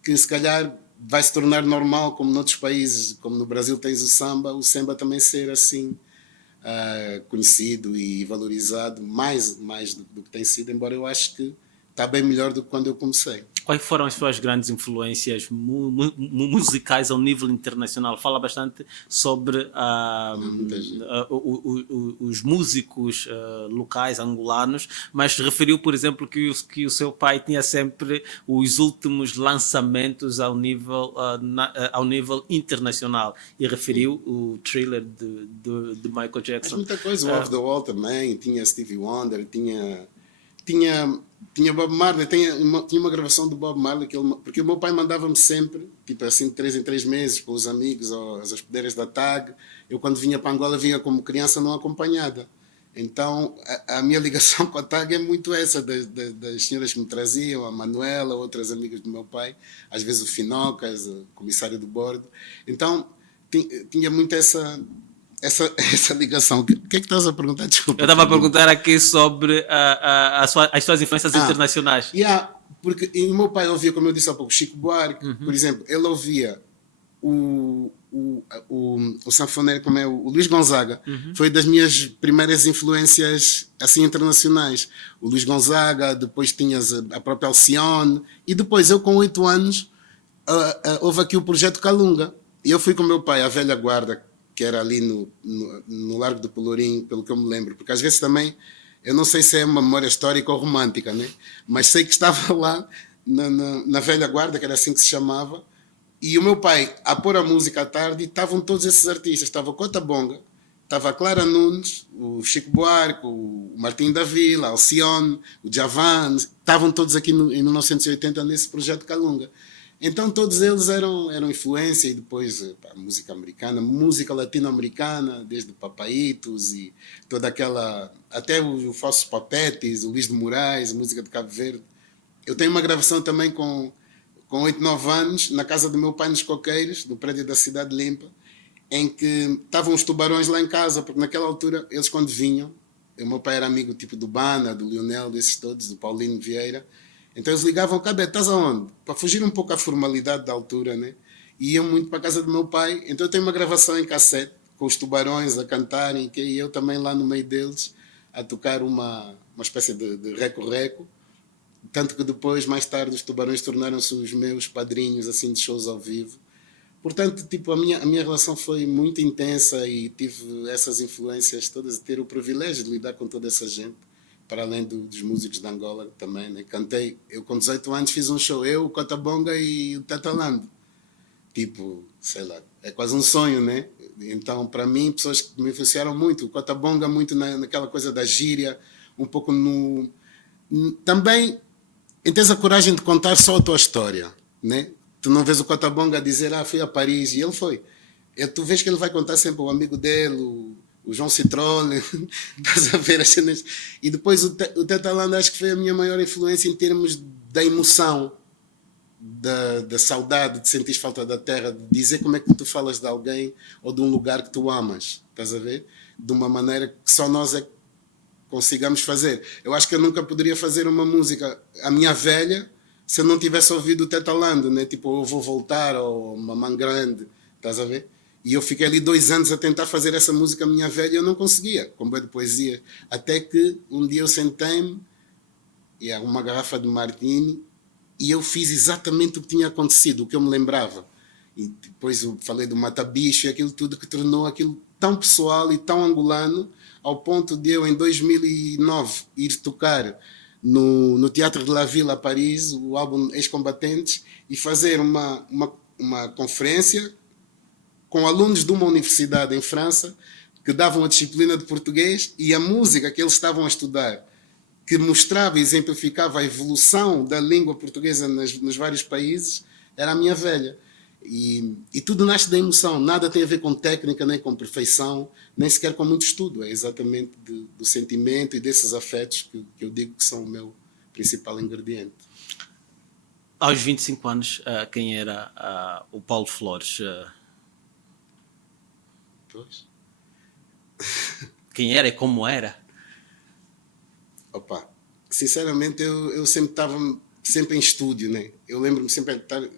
que se calhar vai se tornar normal, como noutros países, como no Brasil tens o samba também ser assim conhecido e valorizado mais do que tem sido, embora eu acho que está bem melhor do que quando eu comecei. Quais foram as suas grandes influências musicais ao nível internacional? Fala bastante sobre os músicos locais angolanos, mas referiu, por exemplo, que o seu pai tinha sempre os últimos lançamentos ao nível internacional e referiu o Thriller de Michael Jackson. Mas muita coisa, o Off the Wall também, tinha Stevie Wonder, tinha tinha Bob Marley, tinha uma gravação do Bob Marley, porque o meu pai mandava-me sempre, tipo assim, de 3 em 3 meses, com os amigos ou as hospedeiras da TAG. Eu, quando vinha para Angola, vinha como criança não acompanhada. Então, a minha ligação com a TAG é muito essa, das senhoras que me traziam, a Manuela, outras amigas do meu pai, às vezes o Finocas, o comissário do bordo. Então, tinha muito essa ligação. O que é que estás a perguntar? Eu Desculpa. estava a perguntar aqui sobre as suas influências internacionais. Yeah, porque e o meu pai ouvia, como eu disse há pouco, Chico Buarque, por exemplo, ele ouvia o sanfoneiro, como é o Luís Gonzaga. Foi das minhas primeiras influências assim internacionais. O Luís Gonzaga, depois tinhas a própria Alcione, e depois eu com 8 anos houve aqui o projeto Calunga. E eu fui com o meu pai à velha guarda, que era ali no Largo do Pelourinho, pelo que eu me lembro, porque às vezes também, eu não sei se é uma memória histórica ou romântica, né? Mas sei que estava lá na velha guarda, que era assim que se chamava, e o meu pai, a pôr a música à tarde, estavam todos esses artistas. Estava o Cota Bonga, estava a Clara Nunes, o Chico Buarque, o Martim da Vila, a Alcione, o Djavan, estavam todos aqui em 1980 nesse projeto Calunga. Então todos eles eram influência, e depois pá, música americana, música latino-americana, desde Papaitos e toda aquela, até o Falsos Papetes, o Luís de Moraes, música de Cabo Verde. Eu tenho uma gravação também com 8, 9 anos, na casa do meu pai nos Coqueiros, no prédio da Cidade Limpa, em que estavam os tubarões lá em casa, porque naquela altura, eles quando vinham, o meu pai era amigo tipo do Bana, do Lionel, desses todos, do Paulino Vieira, então eles ligavam, Cabé, estás aonde? Para fugir um pouco à formalidade da altura, né? E iam muito para a casa do meu pai, então eu tenho uma gravação em cassete, com os tubarões a cantarem, e eu também lá no meio deles, a tocar uma espécie de reco-reco. Tanto que depois, mais tarde, os tubarões tornaram-se os meus padrinhos assim de shows ao vivo. Portanto, tipo, a minha relação foi muito intensa e tive essas influências todas, ter o privilégio de lidar com toda essa gente, para além dos músicos de Angola também, né? Cantei, eu com 18 anos fiz um show, eu, o Cota Bonga e o Tatalando. Tipo, sei lá, é quase um sonho, né? Então, para mim, pessoas que me influenciaram muito, o Cota Bonga muito naquela coisa da gíria, um pouco também em teres a coragem de contar só a tua história, né? Tu não vês o Cotabonga dizer, fui a Paris, e ele foi. Tu vês que ele vai contar sempre o amigo dele, o João Citrone, estás a ver as cenas. E depois o Tetalanda acho que foi a minha maior influência em termos da emoção, da saudade, de sentir falta da terra, de dizer como é que tu falas de alguém ou de um lugar que tu amas, estás a ver? De uma maneira que só nós é que consigamos fazer. Eu acho que eu nunca poderia fazer uma música, a minha velha, se eu não tivesse ouvido o Tetalando, né? Tipo, eu vou voltar, ou Mamã Grande, estás a ver? E eu fiquei ali 2 anos a tentar fazer essa música minha velha e eu não conseguia, com bem de poesia. Até que um dia eu sentei-me, e era uma garrafa de Martini, e eu fiz exatamente o que tinha acontecido, o que eu me lembrava. E depois eu falei do Mata-Bicho e aquilo tudo que tornou aquilo tão pessoal e tão angolano, ao ponto de eu, em 2009, ir tocar no Teatro de la Ville, a Paris, o álbum Ex-Combatentes, e fazer uma conferência com alunos de uma universidade em França que davam a disciplina de português, e a música que eles estavam a estudar, que mostrava e exemplificava a evolução da língua portuguesa nos vários países, era a minha velha. E tudo nasce da emoção, nada tem a ver com técnica, nem com perfeição, nem sequer com muito estudo. É exatamente do sentimento e desses afetos que eu digo que são o meu principal ingrediente. Aos 25 anos, quem era o Paulo Flores? Pois. Quem era e como era? Opa, sinceramente eu sempre estava sempre em estúdio, né? Eu lembro-me sempre de estar em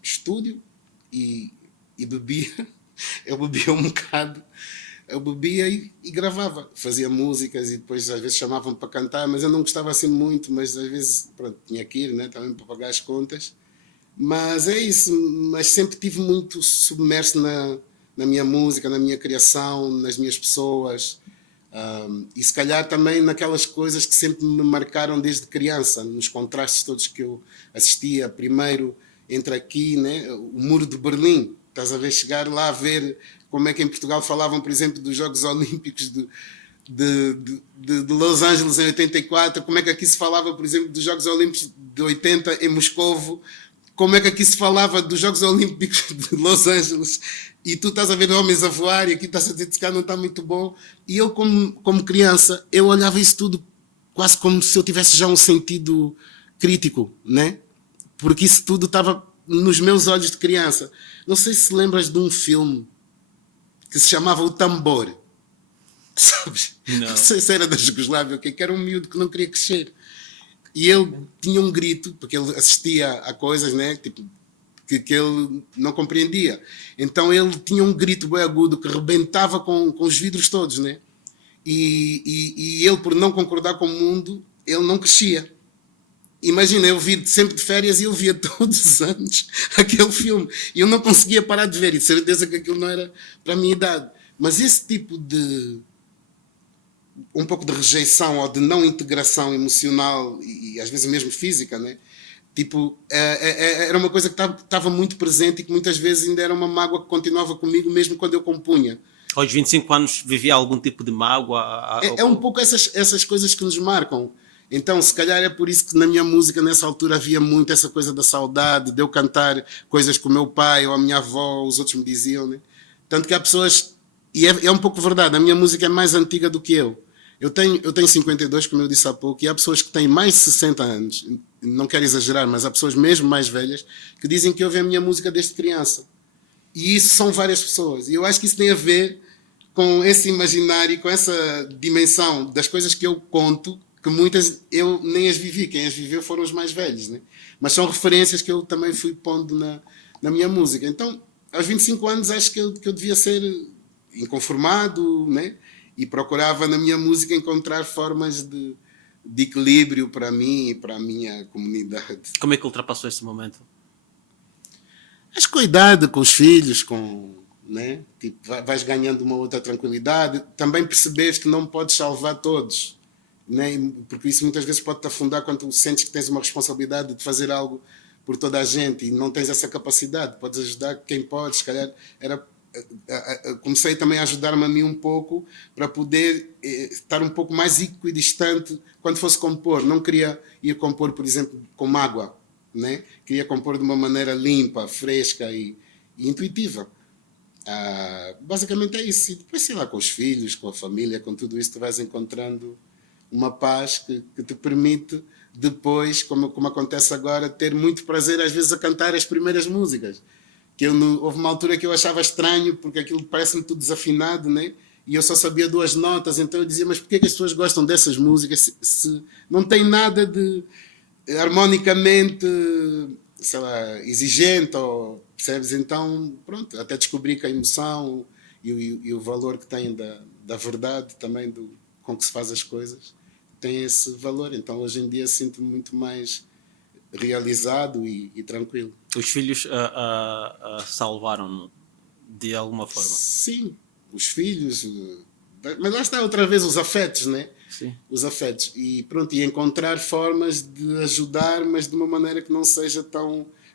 estúdio e bebia. Eu bebia um bocado, eu bebia e gravava, fazia músicas e depois às vezes chamavam-me para cantar, mas eu não gostava assim muito, mas às vezes pronto, tinha que ir, né? Também para pagar as contas. Mas é isso, mas sempre tive muito submerso na minha música, na minha criação, nas minhas pessoas. E se calhar também naquelas coisas que sempre me marcaram desde criança, nos contrastes todos que eu assistia. Primeiro, entre aqui, né, o Muro de Berlim, estás a ver, chegar lá a ver como é que em Portugal falavam, por exemplo, dos Jogos Olímpicos de de Los Angeles em 84, como é que aqui se falava, por exemplo, dos Jogos Olímpicos de 80 em Moscovo, como é que aqui se falava dos Jogos Olímpicos de Los Angeles, e tu estás a ver homens a voar e aqui estás a dizer que não está muito bom. E eu, como criança, eu olhava isso tudo quase como se eu tivesse já um sentido crítico, né? Porque isso tudo estava nos meus olhos de criança. Não sei se lembras de um filme que se chamava O Tambor. Sabes? Não sei se era da Jugoslávia, que era um miúdo que não queria crescer. E ele tinha um grito, porque ele assistia a coisas, né? Tipo, que ele não compreendia. Então ele tinha um grito bem agudo que rebentava com os vidros todos, né? E ele, por não concordar com o mundo, ele não crescia. Imagina, eu via sempre de férias e eu via todos os anos aquele filme. E eu não conseguia parar de ver. E de certeza que aquilo não era para a minha idade. Mas esse tipo de... um pouco de rejeição ou de não integração emocional e às vezes mesmo física, né? Tipo, era uma coisa que estava muito presente e que muitas vezes ainda era uma mágoa que continuava comigo mesmo quando eu compunha. Aos 25 anos vivia algum tipo de mágoa? É um pouco essas coisas que nos marcam. Então, se calhar é por isso que na minha música, nessa altura, havia muito essa coisa da saudade, de eu cantar coisas que o meu pai ou a minha avó, os outros me diziam, né? Tanto que há pessoas... E é um pouco verdade, a minha música é mais antiga do que eu. Eu tenho 52, como eu disse há pouco, e há pessoas que têm mais de 60 anos, não quero exagerar, mas há pessoas mesmo mais velhas, que dizem que ouvem a minha música desde criança. E isso são várias pessoas. E eu acho que isso tem a ver com esse imaginário, com essa dimensão das coisas que eu conto, que muitas eu nem as vivi, quem as viveu foram os mais velhos, né? Mas são referências que eu também fui pondo na minha música. Então, aos 25 anos, acho que eu devia ser inconformado, né? E procurava na minha música encontrar formas de equilíbrio para mim e para a minha comunidade. Como é que ultrapassou esse momento? Acho que com a idade, com os filhos, né? Tipo, vais ganhando uma outra tranquilidade. Também percebes que não podes salvar todos, né? Porque isso muitas vezes pode te afundar quando tu sentes que tens uma responsabilidade de fazer algo por toda a gente e não tens essa capacidade. Podes ajudar quem pode, se calhar comecei também a ajudar-me a mim um pouco para poder estar um pouco mais equidistante quando fosse compor. Não queria ir compor, por exemplo, com mágoa, né? Queria compor de uma maneira limpa, fresca e intuitiva. Basicamente é isso. E depois, sei lá, com os filhos, com a família, com tudo isso, tu vais encontrando uma paz que te permite depois, como acontece agora, ter muito prazer às vezes a cantar as primeiras músicas. Que houve uma altura que eu achava estranho, porque aquilo parece-me tudo desafinado, né? E eu só sabia 2 notas, então eu dizia, mas porquê que as pessoas gostam dessas músicas se não tem nada de harmonicamente, sei lá, exigente, ou, percebes? Então, pronto, até descobri que a emoção e o valor que tem da verdade também, com que se faz as coisas, tem esse valor. Então, hoje em dia, sinto-me muito mais realizado e tranquilo. Os filhos salvaram-no de alguma forma? Sim, os filhos, mas lá está outra vez os afetos, né? Sim. Os afetos e pronto, e encontrar formas de ajudar, mas de uma maneira que não seja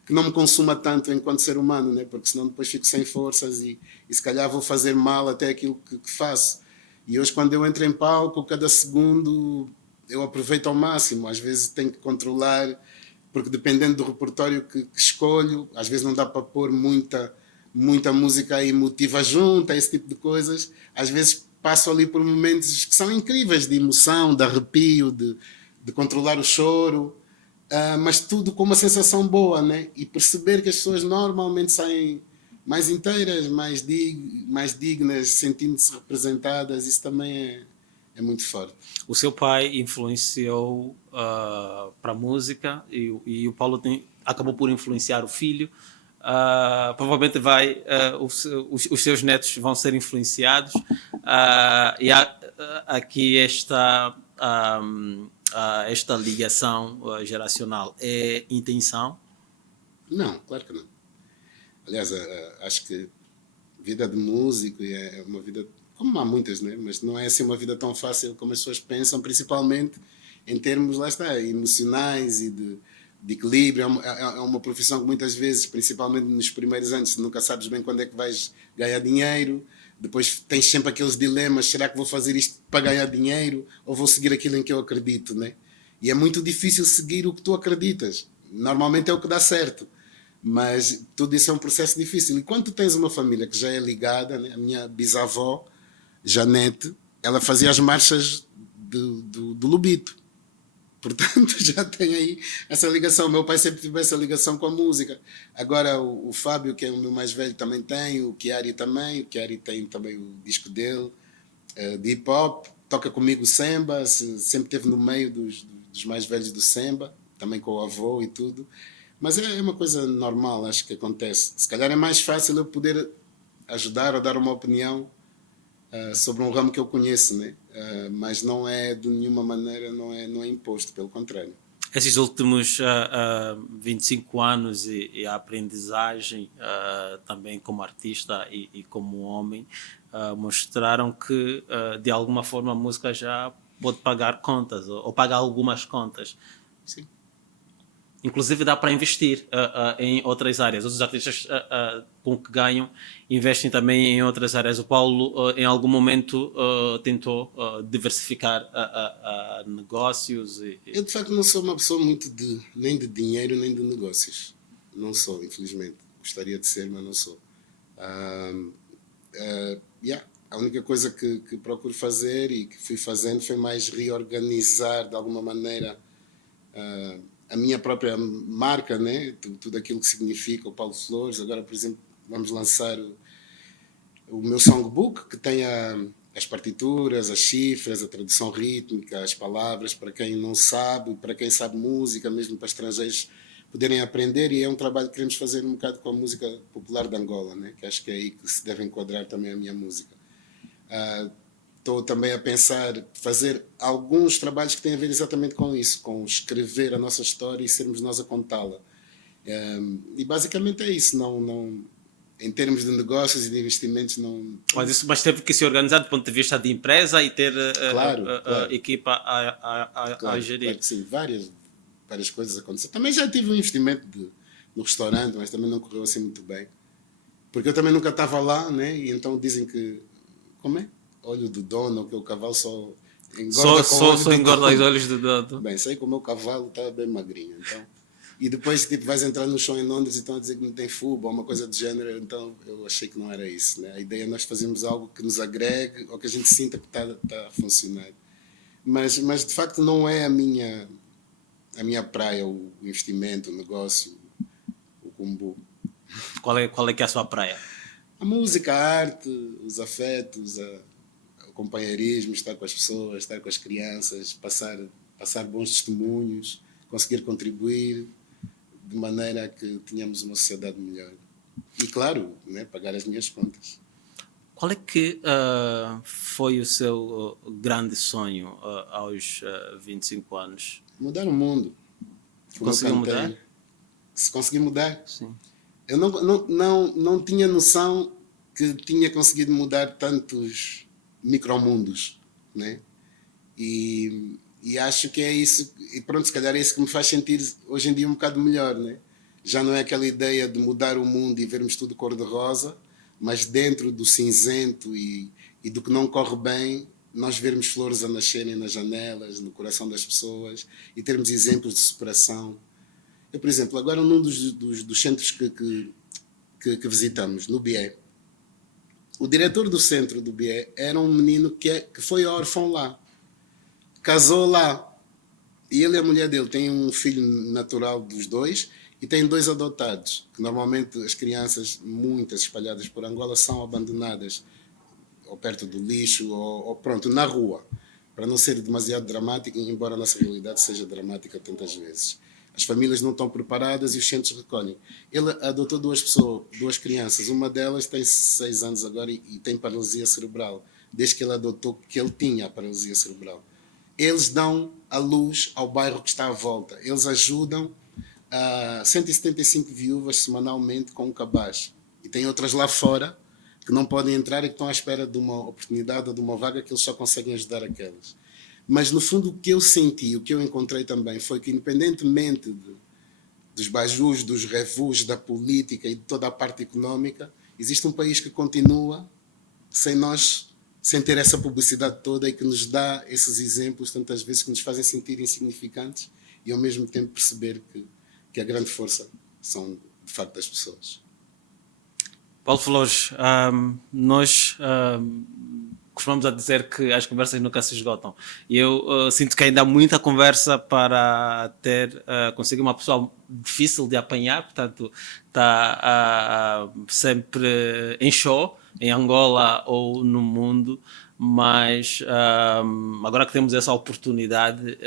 que não me consuma tanto enquanto ser humano, né? Porque senão depois fico sem forças e se calhar vou fazer mal até aquilo que faço. E hoje, quando eu entro em palco, cada segundo eu aproveito ao máximo. Às vezes tenho que controlar, porque dependendo do repertório que escolho, às vezes não dá para pôr muita música emotiva junto, esse tipo de coisas. Às vezes passo ali por momentos que são incríveis, de emoção, de arrepio, de controlar o choro, mas tudo com uma sensação boa, né? E perceber que as pessoas normalmente saem mais inteiras, mais dignas, sentindo-se representadas, isso também é muito forte. O seu pai influenciou para a música e o Paulo acabou por influenciar o filho. Provavelmente os seus netos vão ser influenciados. E há aqui esta ligação geracional. É intenção? Não, claro que não. Aliás, acho que a vida de músico é uma vida... como há muitas, né? Mas não é assim uma vida tão fácil como as pessoas pensam, principalmente em termos, lá está, emocionais e de equilíbrio. É uma profissão que muitas vezes, principalmente nos primeiros anos, nunca sabes bem quando é que vais ganhar dinheiro, Depois tens sempre aqueles dilemas, será que vou fazer isto para ganhar dinheiro ou vou seguir aquilo em que eu acredito, né? E é muito difícil seguir o que tu acreditas. Normalmente é o que dá certo, mas tudo isso é um processo difícil. E quando tu tens uma família que já é ligada, né? A minha bisavó, Janete, ela fazia as marchas do Lubito. Portanto, já tem aí essa ligação. Meu pai sempre teve essa ligação com a música. Agora, o Fábio, que é o meu mais velho, também tem. O Chiari também. O Chiari tem também o disco dele, de hip hop. Toca comigo samba. Sempre esteve no meio dos mais velhos do samba. Também com o avô e tudo. Mas é uma coisa normal, acho que acontece. Se calhar é mais fácil eu poder ajudar ou dar uma opinião sobre um ramo que eu conheço, né? Mas não é de nenhuma maneira, não é imposto, pelo contrário. Esses últimos 25 anos e a aprendizagem, também como artista e como homem, mostraram que, de alguma forma, a música já pode pagar contas, ou pagar algumas contas. Sim. Inclusive dá para investir em outras áreas. Outros artistas com que ganham investem também em outras áreas. O Paulo, em algum momento, tentou diversificar negócios. Eu, de facto, não sou uma pessoa muito nem de dinheiro nem de negócios. Não sou, infelizmente. Gostaria de ser, mas não sou. A única coisa que procuro fazer e que fui fazendo foi mais reorganizar, de alguma maneira, a minha própria marca, né? Tudo aquilo que significa o Paulo Flores. Agora, por exemplo, vamos lançar o meu songbook, que tem as partituras, as cifras, a tradução rítmica, as palavras, para quem não sabe, para quem sabe música, mesmo para estrangeiros poderem aprender. E é um trabalho que queremos fazer um bocado com a música popular de Angola, né? Que acho que é aí que se deve enquadrar também a minha música. Estou também a pensar fazer alguns trabalhos que têm a ver exatamente com isso, com escrever a nossa história e sermos nós a contá-la. E basicamente é isso. Não, em termos de negócios e de investimentos, não. Mas teve que se organizar do ponto de vista de empresa e ter Claro. equipa a gerir. Claro que sim, várias coisas aconteceram. Também já tive um investimento no restaurante, mas também não correu assim muito bem. Porque eu também nunca estava lá, né? E então dizem que. Como é? Olho do dono, que o cavalo só engorda só engorda os olhos do dono. Bem, sei que o meu cavalo está bem magrinho, então. E depois tipo, vais entrar no show em Londres e estão a dizer que não tem fubo ou uma coisa do gênero, então eu achei que não era isso, né? A ideia é nós fazermos algo que nos agregue ou que a gente sinta que está a funcionar. Mas de facto não é a minha praia, o investimento, o negócio, o combo. Qual é que é a sua praia? A música, a arte, os afetos, o companheirismo, estar com as pessoas, estar com as crianças, passar bons testemunhos, conseguir contribuir de maneira a que tenhamos uma sociedade melhor. E, claro, né, pagar as minhas contas. Qual é que foi o seu grande sonho aos 25 anos? Mudar o mundo. Conseguiu mudar? Se conseguir mudar. Sim. Eu não tinha noção que tinha conseguido mudar tantos micromundos, né? E acho que é isso, e pronto, se calhar é isso que me faz sentir hoje em dia um bocado melhor, né? Já não é aquela ideia de mudar o mundo e vermos tudo cor-de-rosa, mas dentro do cinzento e do que não corre bem, nós vermos flores a nascerem nas janelas, no coração das pessoas e termos exemplos de superação. Eu, por exemplo, agora num dos centros que visitamos, no BIE, o diretor do centro do BIE era um menino que foi órfão lá, casou lá, e ele e a mulher dele têm um filho natural dos dois e têm 2 adotados, que normalmente as crianças, muitas espalhadas por Angola, são abandonadas ou perto do lixo ou pronto, na rua, para não ser demasiado dramático, embora a nossa realidade seja dramática tantas vezes. As famílias não estão preparadas e os centros recolhem. Ele adotou 2 crianças. Uma delas tem 6 anos agora e tem paralisia cerebral. Desde que ele adotou, que ele tinha a paralisia cerebral. Eles dão a luz ao bairro que está à volta. Eles ajudam 175 viúvas semanalmente com um cabaz. E tem outras lá fora que não podem entrar e que estão à espera de uma oportunidade ou de uma vaga que eles só conseguem ajudar aquelas. Mas, no fundo, o que eu senti, o que eu encontrei também foi que, independentemente dos bajus, dos revus, da política e de toda a parte económica, existe um país que continua sem ter essa publicidade toda e que nos dá esses exemplos tantas vezes que nos fazem sentir insignificantes e ao mesmo tempo perceber que a grande força são de facto as pessoas. Paulo Flores, nós costumamos a dizer que as conversas nunca se esgotam. E eu sinto que ainda há muita conversa para ter, conseguir uma pessoa difícil de apanhar, portanto, está sempre em show, em Angola ou no mundo, mas agora que temos essa oportunidade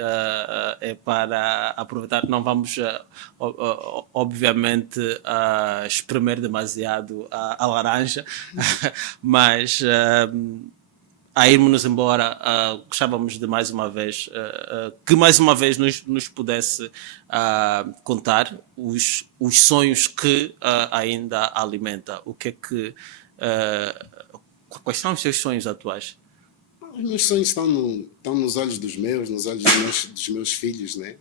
é para aproveitar. Não vamos obviamente espremer demasiado a laranja, mas a irmos-nos embora, gostávamos de mais uma vez que mais uma vez nos pudesse contar os sonhos que ainda alimenta. O que é que quais são os seus sonhos atuais? Os meus sonhos estão nos olhos dos meus, nos olhos dos meus filhos, né?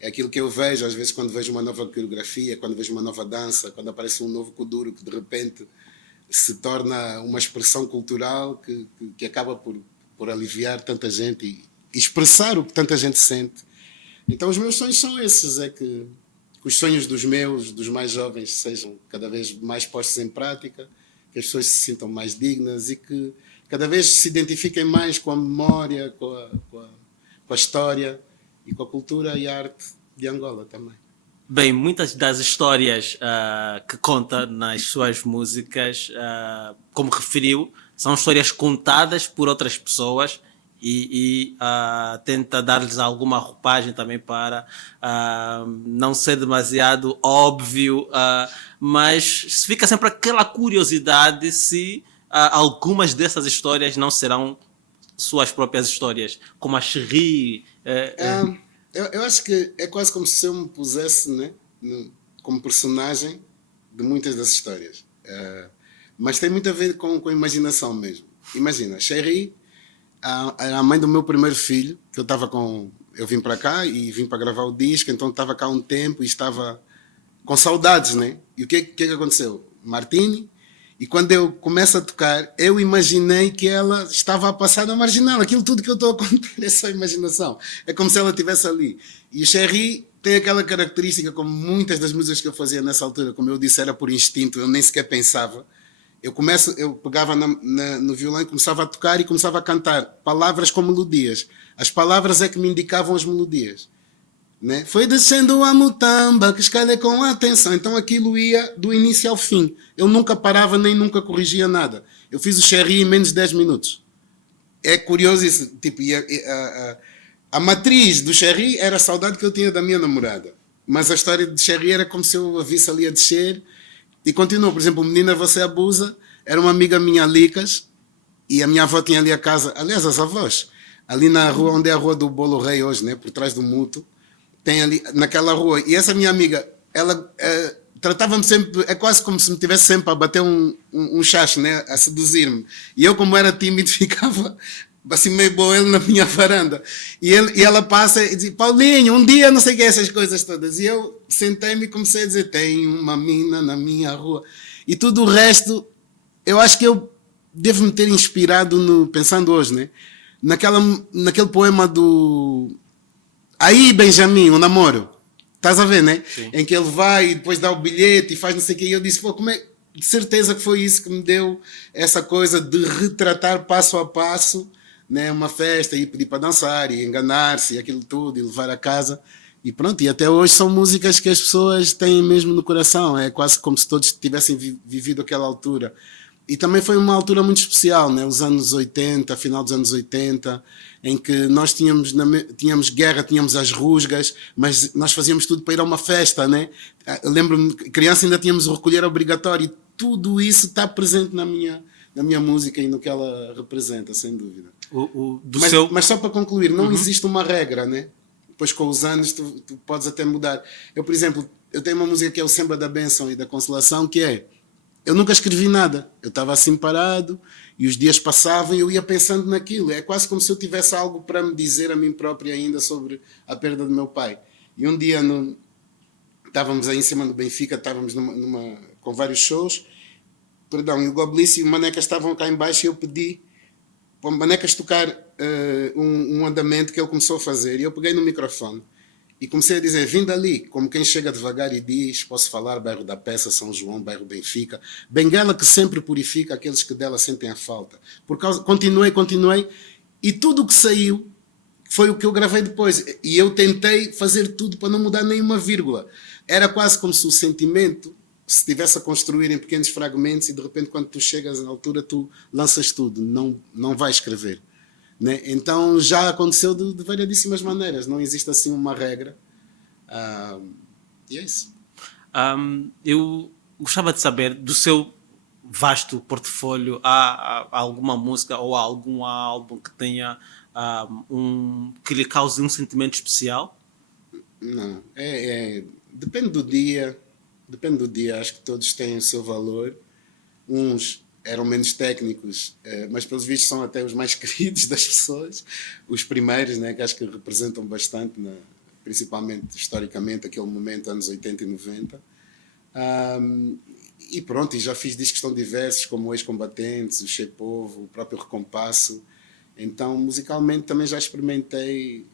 É aquilo que eu vejo, às vezes, quando vejo uma nova coreografia, quando vejo uma nova dança, quando aparece um novo kuduro que de repente se torna uma expressão cultural que acaba por aliviar tanta gente e expressar o que tanta gente sente. Então, os meus sonhos são esses, é que os sonhos dos mais jovens, sejam cada vez mais postos em prática, que as pessoas se sintam mais dignas e que cada vez se identifiquem mais com a memória, com a história e com a cultura e a arte de Angola também. Bem, muitas das histórias que conta nas suas músicas, como referiu, são histórias contadas por outras pessoas e tenta dar-lhes alguma roupagem também para não ser demasiado óbvio, mas fica sempre aquela curiosidade se algumas dessas histórias não serão suas próprias histórias, como a Cherie. Eu acho que é quase como se eu me pusesse, né, como personagem de muitas das histórias. Mas tem muito a ver com a imaginação mesmo. Imagina, Cherie era a mãe do meu primeiro filho, que eu vim para cá e vim para gravar o disco, então estava cá um tempo e estava com saudades, né? E o que aconteceu? Martini. E quando eu começo a tocar, eu imaginei que ela estava a passar na marginal. Aquilo tudo que eu estou a contar é só imaginação. É como se ela estivesse ali. E o Cherie tem aquela característica, como muitas das músicas que eu fazia nessa altura, como eu disse, era por instinto, eu nem sequer pensava. Eu pegava no violão e começava a tocar e começava a cantar palavras com melodias. As palavras é que me indicavam as melodias. Né? Foi descendo a mutamba que escalei com atenção. Então aquilo ia do início ao fim. Eu nunca parava nem nunca corrigia nada. Eu fiz o Cherie em menos de 10 minutos. É curioso isso. Tipo, a matriz do Cherie era a saudade que eu tinha da minha namorada. Mas a história de Cherie era como se eu a visse ali a descer. E continuou. Por exemplo, Menina Você Abusa era uma amiga minha, Licas, e a minha avó tinha ali a casa. Aliás, as avós. Ali na rua onde é a rua do Bolo Rei hoje, né? Por trás do Muto. Tem ali, naquela rua, e essa minha amiga, ela tratava-me sempre, é quase como se me tivesse sempre a bater um chacho, né, a seduzir-me, e eu como era tímido ficava assim meio boelo na minha varanda, e ela passa e diz, Paulinho, um dia não sei o que, essas coisas todas, e eu sentei-me e comecei a dizer, tem uma mina na minha rua, e tudo o resto, eu acho que eu devo me ter inspirado, pensando hoje, né, naquele poema do... Aí, Benjamin, o namoro. Estás a ver, né? Sim. Em que ele vai e depois dá o bilhete e faz não sei o quê. E eu disse, pô, de certeza que foi isso que me deu essa coisa de retratar passo a passo, né? Uma festa e pedir para dançar e enganar-se e aquilo tudo e levar a casa. E pronto, e até hoje são músicas que as pessoas têm mesmo no coração. É quase como se todos tivessem vivido aquela altura. E também foi uma altura muito especial, né? Os anos 80, final dos anos 80, em que nós tínhamos guerra, tínhamos as rusgas, mas nós fazíamos tudo para ir a uma festa, né? Eu lembro-me, criança ainda tínhamos o recolher obrigatório, e tudo isso está presente na minha música e no que ela representa, sem dúvida. Mas só para concluir, não existe uma regra, né? Depois com os anos tu podes até mudar. Eu, por exemplo, eu tenho uma música que é o Samba da Bênção e da Consolação, que é... Eu nunca escrevi nada. Eu estava assim parado e os dias passavam e eu ia pensando naquilo. É quase como se eu tivesse algo para me dizer a mim próprio ainda sobre a perda do meu pai. E um dia estávamos aí em cima do Benfica, estávamos com vários shows perdão, e o Gobelice e o Manecas estavam cá em baixo e eu pedi para o Manecas tocar um andamento que ele começou a fazer. E eu peguei no microfone e comecei a dizer, vindo ali, como quem chega devagar e diz, posso falar, bairro da Peça, São João, bairro Benfica, Benguela que sempre purifica aqueles que dela sentem a falta. Continuei, e tudo o que saiu foi o que eu gravei depois. E eu tentei fazer tudo para não mudar nenhuma vírgula. Era quase como se o sentimento se estivesse a construir em pequenos fragmentos e de repente quando tu chegas à altura tu lanças tudo, não vais escrever. Né? Então já aconteceu de variedíssimas maneiras, não existe assim uma regra. E é isso. Eu gostava de saber do seu vasto portfólio, há alguma música ou há algum álbum que tenha que lhe cause um sentimento especial? Não, depende do dia, acho que todos têm o seu valor. Uns eram menos técnicos, mas pelos vistos são até os mais queridos das pessoas, os primeiros, né, que acho que representam bastante, principalmente historicamente, aquele momento, anos 80 e 90. E pronto, e já fiz discos tão diversos, como o Ex-Combatentes, o Che Povo, o próprio Recompasso. Então, musicalmente, também já experimentei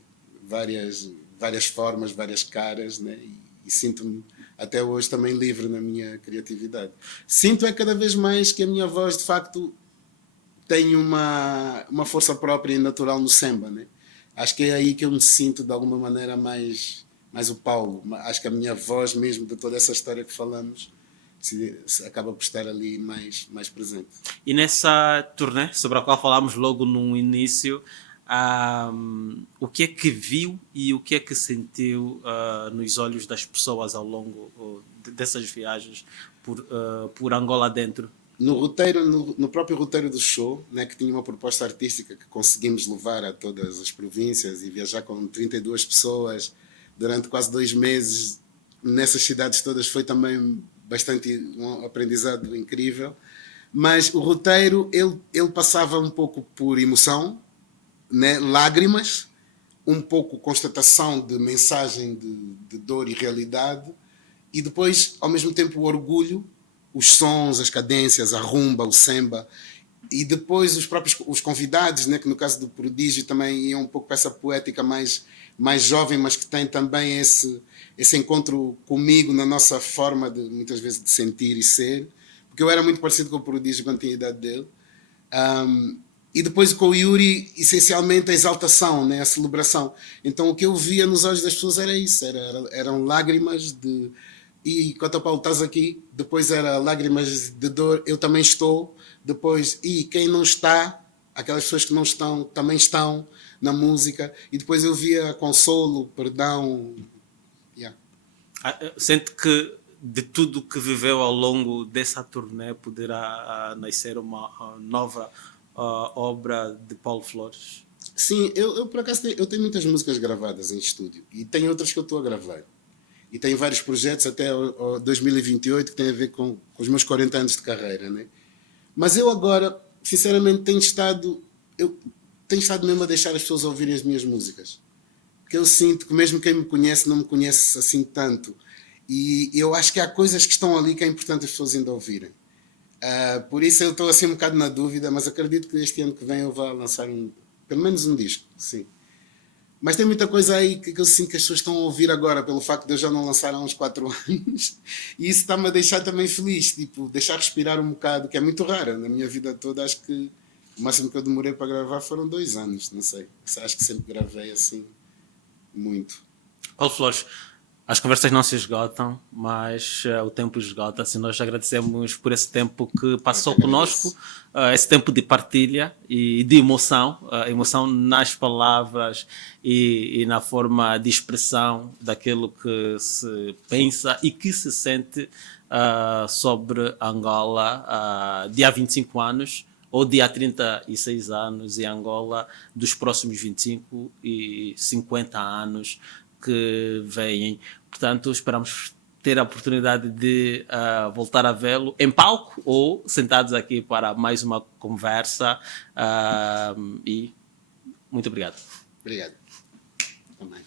várias formas, várias caras, né? E sinto-me até hoje também livre na minha criatividade. Sinto cada vez mais que a minha voz, de facto, tem uma força própria e natural no samba, né? Acho que é aí que eu me sinto, de alguma maneira, mais o Paulo. Acho que a minha voz mesmo, de toda essa história que falamos, se acaba por estar ali mais presente. E nessa turnê, sobre a qual falámos logo no início, o que é que viu e o que é que sentiu nos olhos das pessoas ao longo dessas viagens por Angola dentro? No próprio roteiro do show, né, que tinha uma proposta artística que conseguimos levar a todas as províncias e viajar com 32 pessoas durante quase 2 meses nessas cidades todas, foi também bastante um aprendizado incrível. Mas o roteiro, ele passava um pouco por emoção, né, lágrimas, um pouco constatação de mensagem de dor e realidade, e depois, ao mesmo tempo, o orgulho, os sons, as cadências, a rumba, o samba, e depois os convidados, né, que no caso do Prodígio também iam um pouco para essa poética mais jovem, mas que tem também esse encontro comigo na nossa forma, muitas vezes, de sentir e ser, porque eu era muito parecido com o Prodígio quando tinha a idade dele. E depois com o Yuri, essencialmente a exaltação, né, a celebração. Então o que eu via nos olhos das pessoas era isso, eram lágrimas de... E quanto ao Paulo, estás aqui, depois era lágrimas de dor, eu também estou, depois, e quem não está, aquelas pessoas que não estão, também estão na música, e depois eu via consolo, perdão. Yeah. Sente que de tudo que viveu ao longo dessa turnê poderá nascer uma nova obra de Paulo Flores? Sim, eu por acaso eu tenho muitas músicas gravadas em estúdio, e tem outras que eu estou a gravar. E tenho vários projetos até 2028 que têm a ver com os meus 40 anos de carreira, né? Mas eu agora, sinceramente, tenho estado mesmo a deixar as pessoas ouvirem as minhas músicas. Porque eu sinto que mesmo quem me conhece não me conhece assim tanto. E eu acho que há coisas que estão ali que é importante as pessoas ainda ouvirem. Por isso eu estou assim um bocado na dúvida, mas acredito que este ano que vem eu vá lançar pelo menos um disco, sim. Mas tem muita coisa aí que eu sinto que as pessoas estão a ouvir agora, pelo facto de eu já não lançar há uns 4 anos. E isso está-me a deixar também feliz, tipo, deixar respirar um bocado, que é muito raro. Na minha vida toda, acho que o máximo que eu demorei para gravar foram 2 anos, não sei. Acho que sempre gravei assim, muito. Paulo Flores, as conversas não se esgotam, mas o tempo esgota-se. Nós agradecemos por esse tempo que passou conosco, esse tempo de partilha e de emoção, emoção nas palavras e na forma de expressão daquilo que se pensa e que se sente sobre Angola de há 25 anos ou de há 36 anos e Angola dos próximos 25 e 50 anos que vêm. Portanto, esperamos ter a oportunidade de voltar a vê-lo em palco ou sentados aqui para mais uma conversa. E muito obrigado. Obrigado. Também.